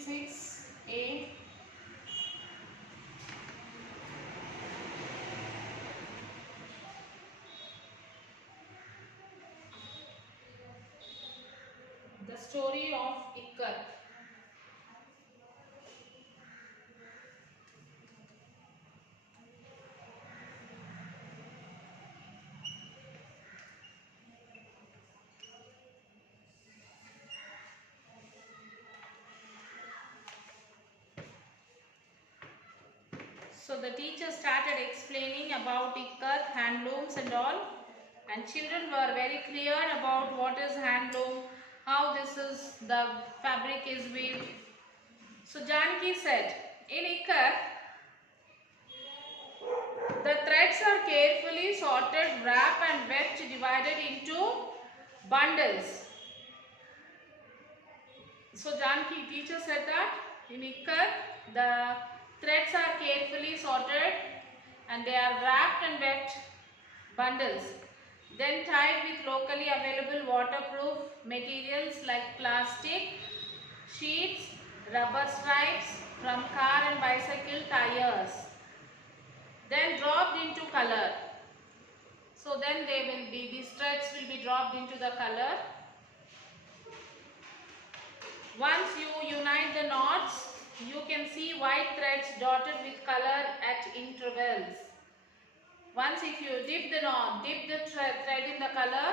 26A. The story of Ikkat. So the teacher started explaining about Ikkat, handlooms and all, and children were very clear about what is handloom, how this is the fabric is weaved. So Janki said, in Ikkat, the threads are carefully sorted, wrapped and webbed, divided into bundles. So Janki, teacher said that in Ikkat, the threads are carefully sorted and they are wrapped and webbed bundles. Then tied with locally available waterproof materials like plastic, sheets, rubber stripes from car and bicycle tires. Then dropped into color. So then these threads will be dropped into the color. Once you unite the knots, you can see white threads dotted with color at intervals. Once if you dip the thread in the color,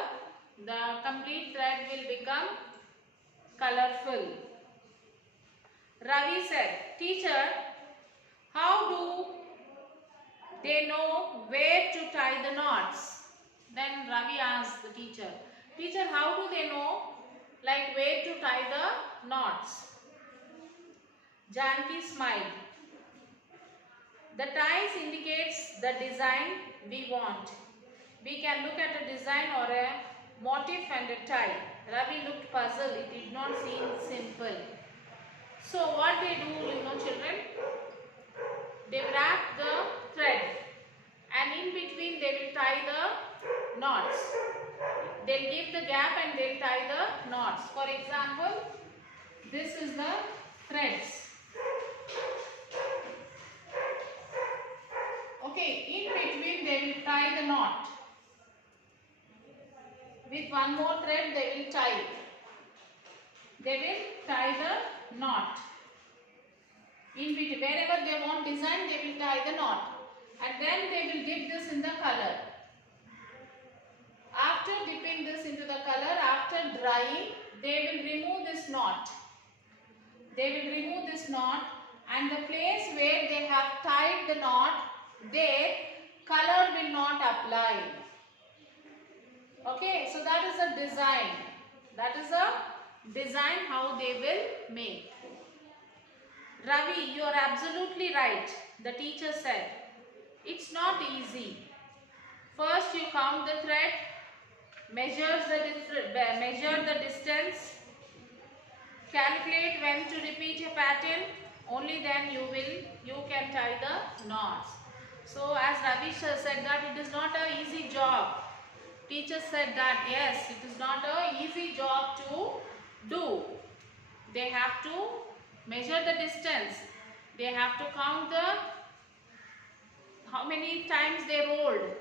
the complete thread will become colorful. Ravi said, teacher, how do they know where to tie the knots? Then Ravi asked the teacher, how do they know like where to tie the knots? Janki smiled. The ties indicates the design we want. We can look at a design or a motif and a tie. Ravi looked puzzled. It did not seem simple. So what they do, children, they wrap the thread and in between they will tie the knots. They'll give the gap and they'll tie the knots. For example, this is the threads. Okay, in between they will tie the knot. With one more thread they will tie. They will tie the knot. In between, wherever they want design, they will tie the knot. And then they will dip this in the color. After dipping this into the color, after drying, they will remove this knot. They will remove this knot and the place where they have tied the knot, there color will not apply. Okay, so that is a design. That is a design how they will make. Ravi, you are absolutely right. The teacher said, it's not easy. First you count the thread, measure the distance, calculate when to repeat a pattern, only then you can tie the knots. So as Ravi said that it is not an easy job. Teacher said that yes, it is not an easy job to do. They have to measure the distance. They have to count how many times they rolled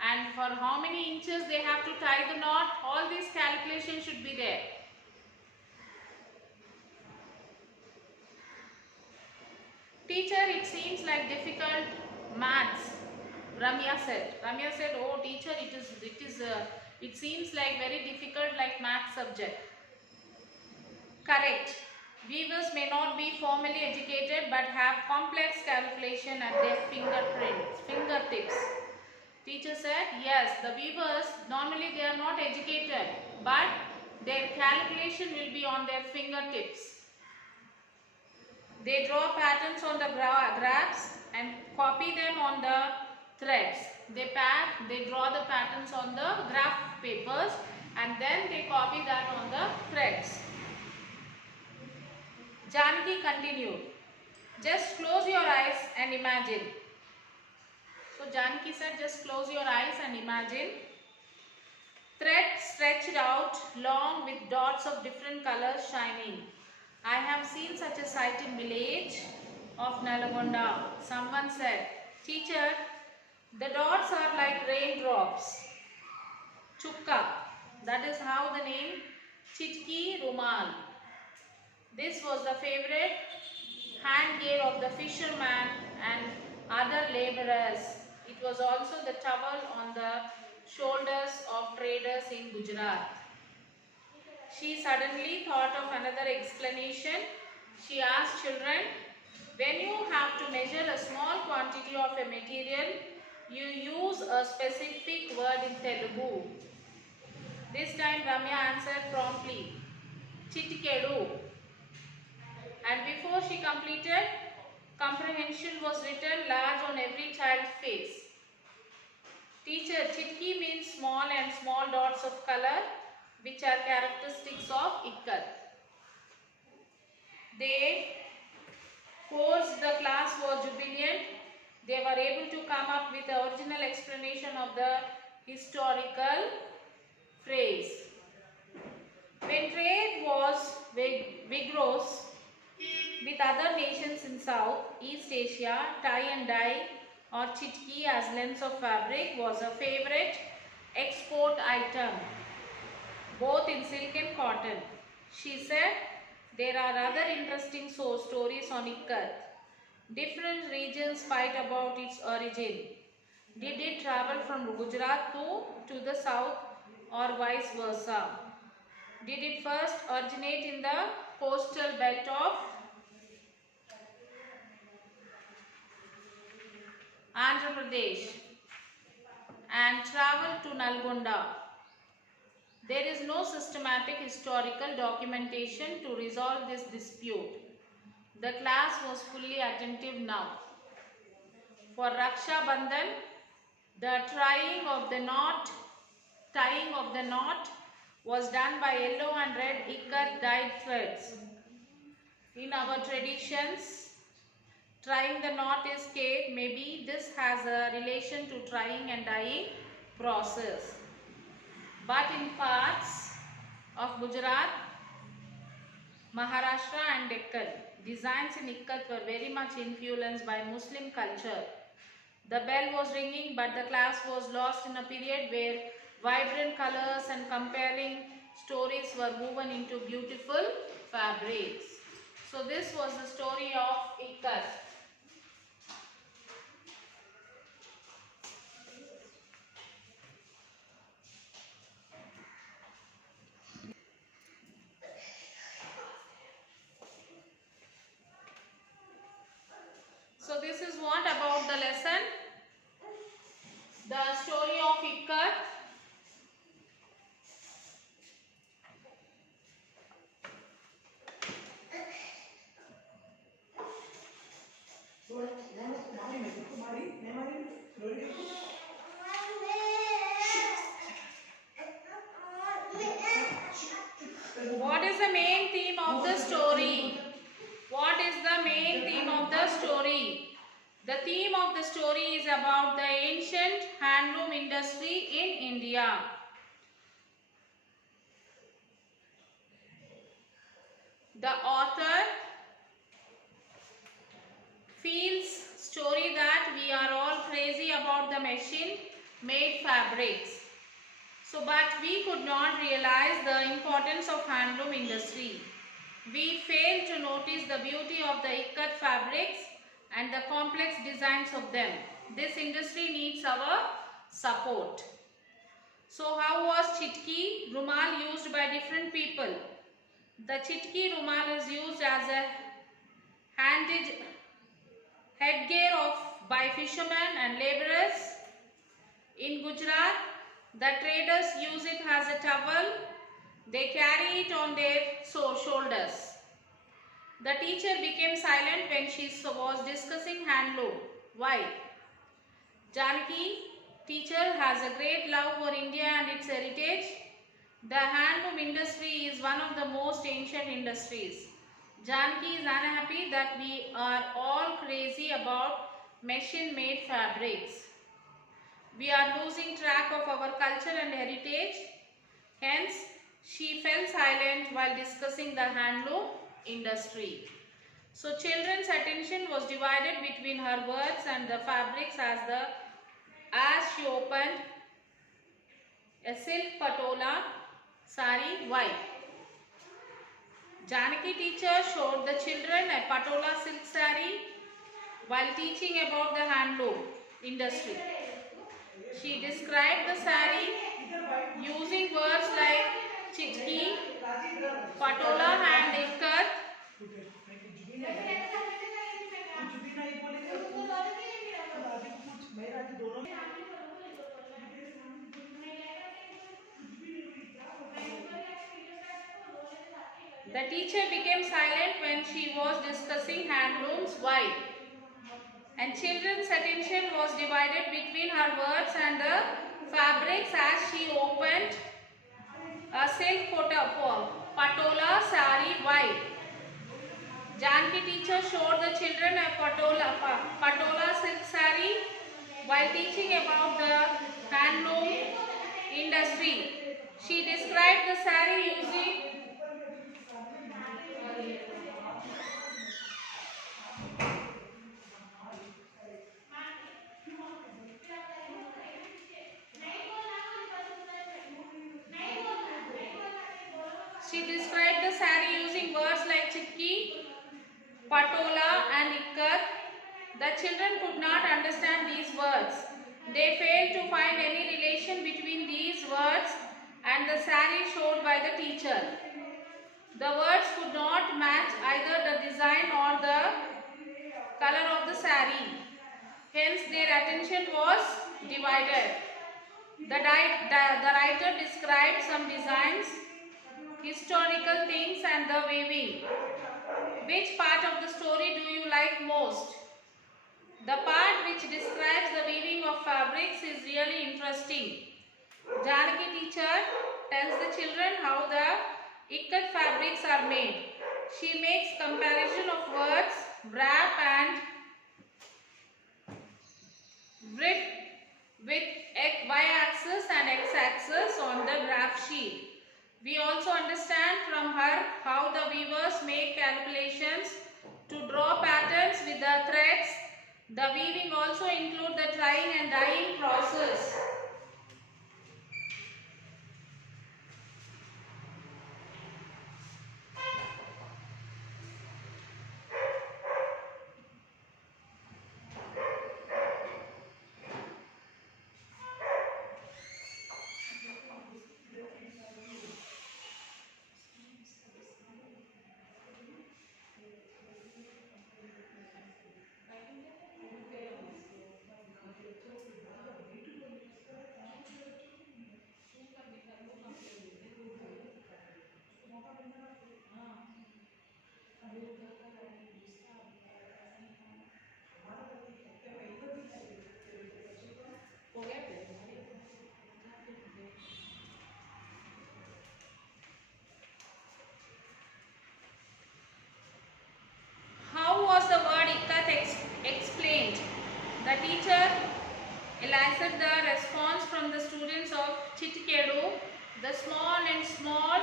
and for how many inches they have to tie the knot. All these calculations should be there. Teacher, it seems like difficult maths. Ramya said, oh teacher, it seems like very difficult like math subject. Correct. Weavers may not be formally educated but have complex calculation at their fingertips. Teacher said, yes, the weavers normally they are not educated but their calculation will be on their fingertips. They draw patterns on the graphs and copy them on the threads. They draw the patterns on the graph papers and then they copy that on the threads. Janki continued, just close your eyes and imagine. So Janki said, just close your eyes and imagine. Thread stretched out long with dots of different colors shining. I have seen such a sight in village of Nalgonda. Someone said, "Teacher, the dots are like raindrops." Chukka. That is how the name Chitki Rumal. This was the favorite hand gear of the fisherman and other laborers. It was also the towel on the shoulders of traders in Gujarat. She suddenly thought of another explanation. She asked children, when you have to measure a small quantity of a material, you use a specific word in Telugu. This time Ramya answered promptly, Chitikedu. And before she completed, comprehension was written large on every child's face. Teacher, Chitki means small and small dots of color which are characteristics of Ikkat. The class was jubilant. They were able to come up with the original explanation of the historical phrase. When trade was vigorous with other nations in South East Asia, tie and dye or chitki as lengths of fabric was a favorite export item, both in silk and cotton. She said, there are other interesting stories on Ikkat. Different regions fight about its origin. Did it travel from Gujarat to the south or vice versa? Did it first originate in the coastal belt of Andhra Pradesh and travel to Nalgonda? There is no systematic historical documentation to resolve this dispute. The class was fully attentive now. For Raksha Bandhan, the tying of the knot was done by yellow and red Ikkat dyed threads. In our traditions, tying the knot is scared. Maybe this has a relation to tying and dyeing process. But in parts of Gujarat, Maharashtra and Deccan, designs in Ikkat were very much influenced by Muslim culture. The bell was ringing, but the class was lost in a period where vibrant colors and compelling stories were woven into beautiful fabrics. So this was the story of Ikkat. So this is what about the lesson? The story of Ikkat. What is the main theme of the story? What is the main theme of the story? The theme of the story is about the ancient handloom industry in India. The author feels story that we are all crazy about the machine made fabrics. So, but we could not realize the importance of handloom industry. We fail to notice the beauty of the Ikkat fabrics and the complex designs of them. This industry needs our support. So, how was Chitki Rumal used by different people? The Chitki Rumal is used as a headgear by fishermen and laborers. In Gujarat, the traders use it as a towel. They carry it on their shoulders. The teacher became silent when she was discussing handloom. Why? Janaki, teacher, has a great love for India and its heritage. The handloom industry is one of the most ancient industries. Janaki is unhappy that we are all crazy about machine-made fabrics. We are losing track of our culture and heritage. Hence, she fell silent while discussing the handloom industry. So children's attention was divided between her words and the fabrics as she opened a silk patola sari white. Janaki teacher showed the children a patola silk sari while teaching about the handloom industry. She described the sari using words like chitki, patola and ikkat. The teacher became silent when she was discussing handlooms. Why? And children's attention was divided between her words and the fabrics as she opened a silk patola sari white. Janki teacher showed the children a patola silk sari while teaching about the handloom industry. She described the sari using words like chitki, patola and ikkat. The children could not understand these words. They failed to find any relation between these words and the sari showed by the teacher. The words could not match either the design or the color of the sari. Hence their attention was divided. The writer described some designs, historical things and the weaving. Which part of the story do you like most? The part which describes the weaving of fabrics is really interesting. Janaki teacher tells the children how the ikkat fabrics are made. She makes comparison of words, wrap and writ with y-axis and x-axis on the graph sheet. We also understand from her how the weavers make calculations to draw patterns with the threads. The weaving also includes the drying and dyeing process. How was the word ikkat explained? The teacher elicited the response from the students of Chitkedu. The small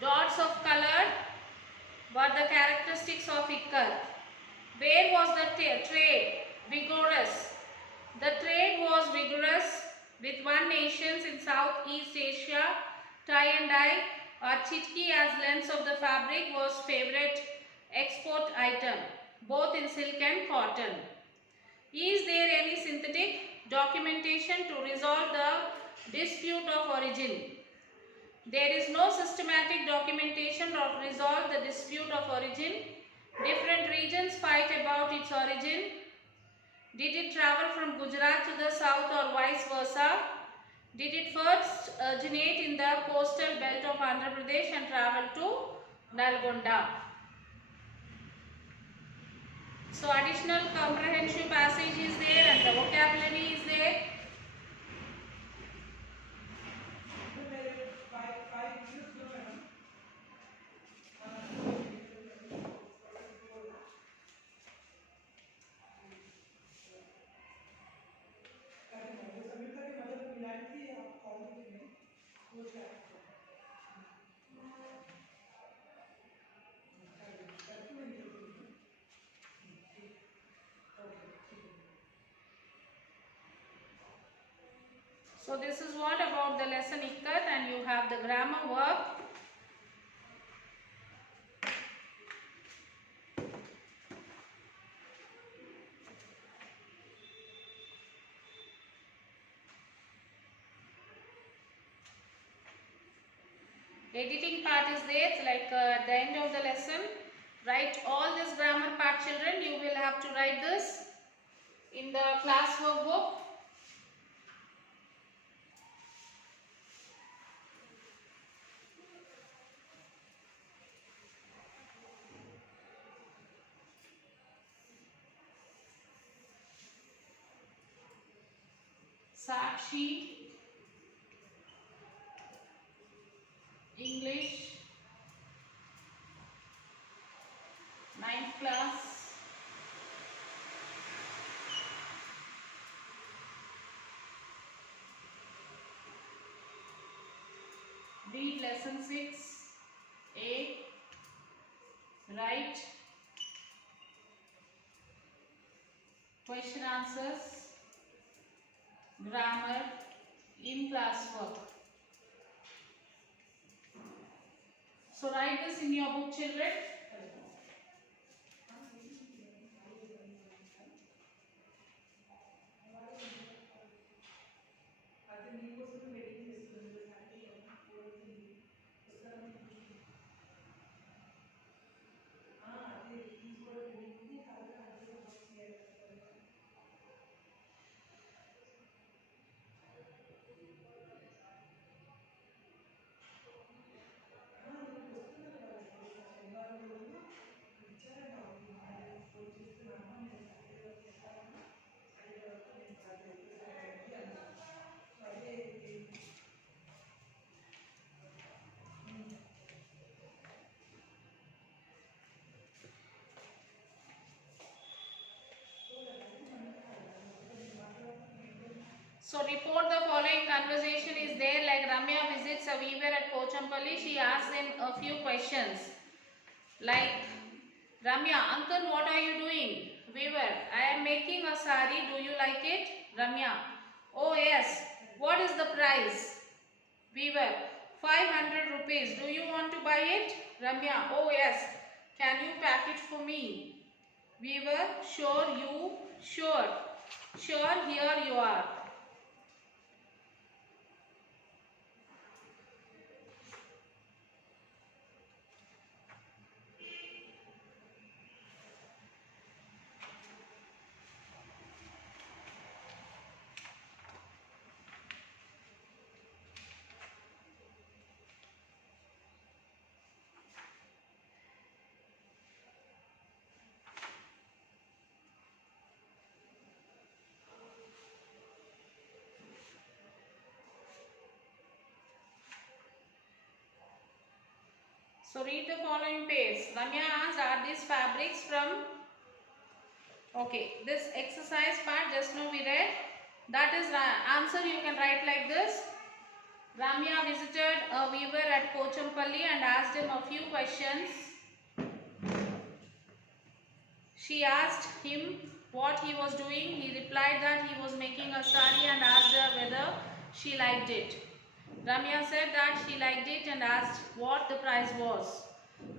dots of color were the characteristics of ikkat. Where was the trade? Vigorous. The trade was vigorous with one nations in Southeast Asia. Tie and dye or chitki as lengths of the fabric was favorite export item, both in silk and cotton. Is there any synthetic documentation to resolve the dispute of origin? There is no systematic documentation to resolve the dispute of origin. Different regions fight about its origin. Did it travel from Gujarat to the south or vice versa? Did it first originate in the coastal belt of Andhra Pradesh and travel to Nalgonda? So additional comprehensive passage is there and the vocabulary is there. So this is what about the lesson Ikkat, and you have the grammar work. Editing part is there. It's like at the end of the lesson. Write all this grammar part, children. You will have to write this in the class workbook. Sakshi, English, 9th class. Read lesson 6A. Write question answers, grammar in class work. So write this in your book, children. So report the following conversation is there, like Ramya visits a weaver at Pochampalli. She asks him a few questions. Like, Ramya, uncle, what are you doing? Weaver, I am making a sari. Do you like it? Ramya, oh yes. What is the price? Weaver, 500 rupees. Do you want to buy it? Ramya, oh yes. Can you pack it for me? Weaver, sure, you, sure. Sure, here you are. So read the following page. Ramya asked, are these fabrics from... Okay, this exercise part just now we read. That is answer you can write like this. Ramya visited a weaver at Pochampalli and asked him a few questions. She asked him what he was doing. He replied that he was making a sari and asked her whether she liked it. Ramya said that she liked it and asked what the price was.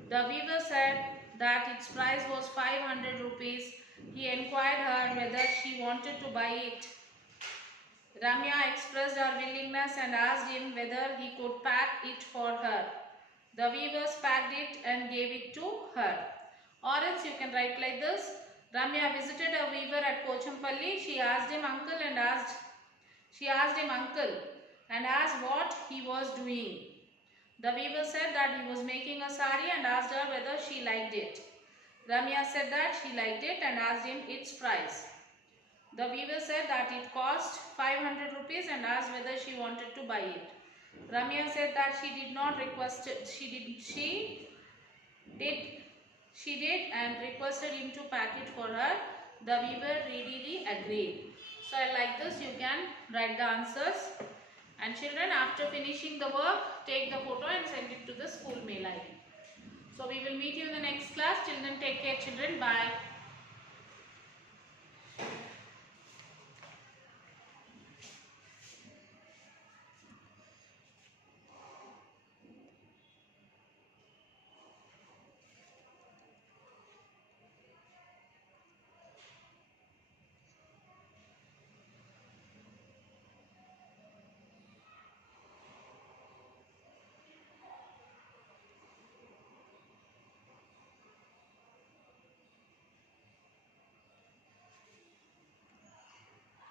The weaver said that its price was 500 rupees. He inquired her whether she wanted to buy it. Ramya expressed her willingness and asked him whether he could pack it for her. The weavers packed it and gave it to her. Or else you can write like this. Ramya visited a weaver at Pochampalli. She asked him uncle and asked what he was doing. The weaver said that he was making a sari and asked her whether she liked it. Ramya said that she liked it and asked him its price. The weaver said that it cost 500 rupees and asked whether she wanted to buy it. Ramya said that she did not request it. She did and requested him to pack it for her. The weaver readily agreed. So like this you can write the answers. And children, after finishing the work, take the photo and send it to the school mail ID. So we will meet you in the next class. Till then, take care children. Bye.